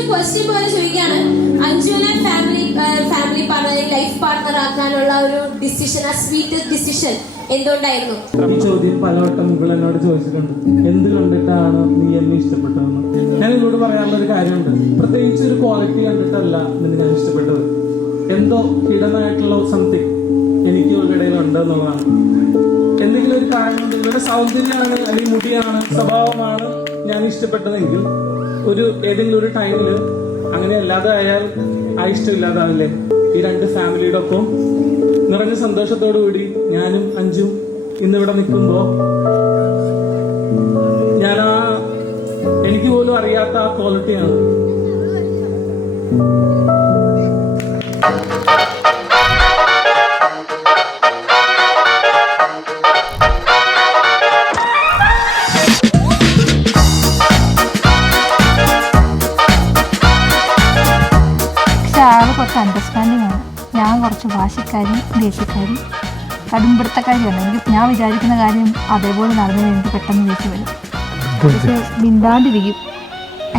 ഒരു ക്വസ്റ്റ്യൻ പോലെ ചോദിക്കുകയാണ്, അഞ്ജുവിനെ ഫാമിലി പാർട്ണർ, ലൈഫ് പാർട്ണർ ആക്കാനുള്ള ഒരു ഡിസിഷൻ, ആ സ്വീറ്റ് ഡിസിഷൻ എന്തുകൊണ്ടായിരുന്നു? ഈ ചോദ്യം പലവട്ടം മുകൾ എന്നോട് ചോദിച്ചിട്ടുണ്ട്. എന്ത് കണ്ടിട്ടാണ് നീ എന്നെ ഇഷ്ടപ്പെട്ടതെന്ന്. ഞാൻ ഇവരോട് പറയാനുള്ള ഒരു കാര്യമുണ്ട്. പ്രത്യേകിച്ച് ഒരു ക്വാളിറ്റി കണ്ടിട്ടല്ല നിന്നെ ഞാൻ ഇഷ്ടപ്പെട്ടത്. എന്തോ ഹിഡനായിട്ടുള്ള സംതിങ് എനിക്ക് ഇവരുടെ ഇടയിൽ ഉണ്ട് എന്നുള്ളതാണ്. എന്തെങ്കിലും ഒരു കാര്യമുണ്ട്, ഇവരുടെ സൗന്ദര്യമാണ് അല്ലെങ്കിൽ മുടിയാണ്, സ്വഭാവമാണ് ഞാൻ ഇഷ്ടപ്പെട്ടതെങ്കിൽ ഏതെങ്കിലും ഒരു ടൈമില് അങ്ങനെ അല്ലാതെ ആയാൽ ആ ഇഷ്ടമില്ലാതാവില്ലേ? ഈ രണ്ട് ഫാമിലിയുടെ ഒപ്പം നിറഞ്ഞ സന്തോഷത്തോടു കൂടി ഞാനും അഞ്ജും ഇന്നിവിടെ നിൽക്കുമ്പോ ഞാൻ എനിക്ക് പോലും അറിയാത്ത ആ ക്വാളിറ്റിയാണ്. ആള് കുറച്ച് അണ്ടർസ്റ്റാൻഡിങ് ആണ്. ഞാൻ കുറച്ച് വാശിക്കാരി, ദേഷ്യക്കാരി, കടുംപിടുത്തക്കാരിയാണ്. ഞാൻ വിചാരിക്കുന്ന കാര്യം അതേപോലെ നടന്നു എനിക്ക് പെട്ടെന്ന് ദേഷ്യം വരും. പക്ഷെ മിണ്ടാണ്ടിരിക്കും,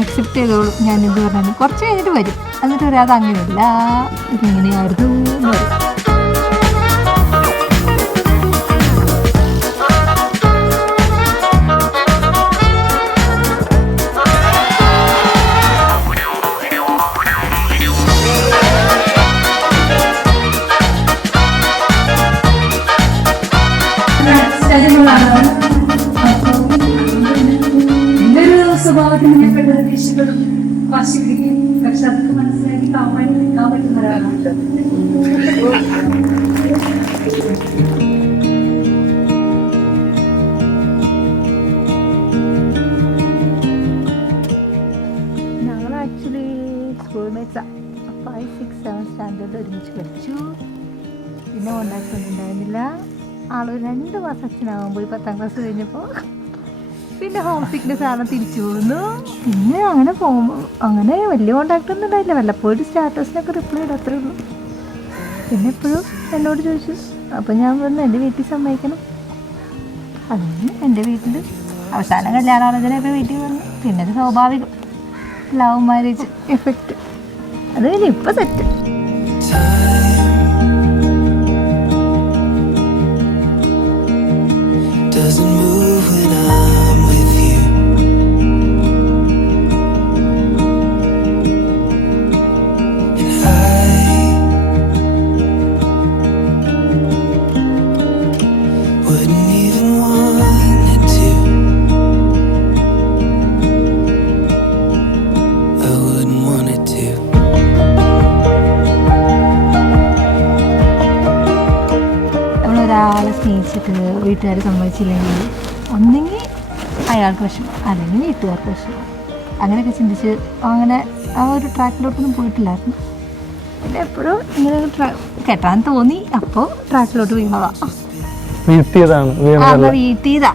അക്സെപ്റ്റ് ചെയ്തോളും. ഞാൻ എന്ത് പറഞ്ഞാലും കുറച്ച് കഴിഞ്ഞിട്ട് വരും. എന്നിട്ട് വരാതെ അങ്ങനെയല്ല, ഇതിങ്ങനെയായിരുന്നു എന്ന് വരും. എന്റെ ഒരു സ്വഭാവത്തിന് ഞാൻ പെട്ടെന്ന് ദേഷ്യപ്പെടും, വാശി പിടിക്കും. പക്ഷെ അതൊക്കെ മനസ്സിലാക്കി കാമായിട്ട് നിൽക്കാൻ പറ്റുന്ന ഒരാളാണ്. ഞങ്ങൾ ആക്ച്വലി സ്കൂൾ മേറ്റ്സാ. 5, 6, 7 സ്റ്റാൻഡേർഡ് ഒരുമിച്ച് പഠിച്ചു. പിന്നെ കോണ്ടാക്ട് ഒന്നും ഉണ്ടായിരുന്നില്ല. ആളൊരു 2 മാസം അച്ഛനാകുമ്പോൾ 10ാം ക്ലാസ് കഴിഞ്ഞപ്പോൾ പിന്നെ ഹോം സിക്നെസ് ആണ്, തിരിച്ചു പോകുന്നു. പിന്നെ അങ്ങനെ പോകുമ്പോൾ അങ്ങനെ വലിയ കോണ്ടാക്ട് ഒന്നും ഉണ്ടായില്ല. വല്ലപ്പോഴും സ്റ്റാറ്റസിനൊക്കെ റിപ്ലൈ ഇടും, അത്രേ ഉള്ളൂ. പിന്നെ എപ്പോഴും എന്നോട് ചോദിച്ചു. അപ്പോൾ ഞാൻ പറഞ്ഞു എൻ്റെ വീട്ടിൽ സമ്മതിക്കണം. അതിന് എൻ്റെ വീട്ടിൽ അവസാനം കല്യാണാലോചനയൊക്കെ വീട്ടിൽ വന്നു. പിന്നെ അത് സ്വാഭാവികം, ലവ് മാരേജ് എഫക്റ്റ്. അത് കഴിഞ്ഞ് ഇപ്പം set. Doesn't move when I'm with you. And I wouldn't even want it to. I wouldn't want it to. നമ്മളൊരാളെ സ്നേഹിച്ചിട്ട് വീട്ടുകാർ സമ്മതിച്ചില്ലെങ്കിൽ ഒന്നെങ്കിൽ അയാൾക്ക് വിഷമം, അല്ലെങ്കിൽ വീട്ടുകാർക്ക് വിഷമം. അങ്ങനെയൊക്കെ ചിന്തിച്ച് അങ്ങനെ ആ ഒരു ട്രാക്കിലോട്ടൊന്നും പോയിട്ടില്ലായിരുന്നു. പിന്നെ എപ്പോഴും ഇങ്ങനെ കെട്ടാൻ തോന്നി, അപ്പോൾ ട്രാക്കിലോട്ട് വീണതാ. വീഴ്ത്തിയതാണ്. വീഴ്ത്തിയതാ.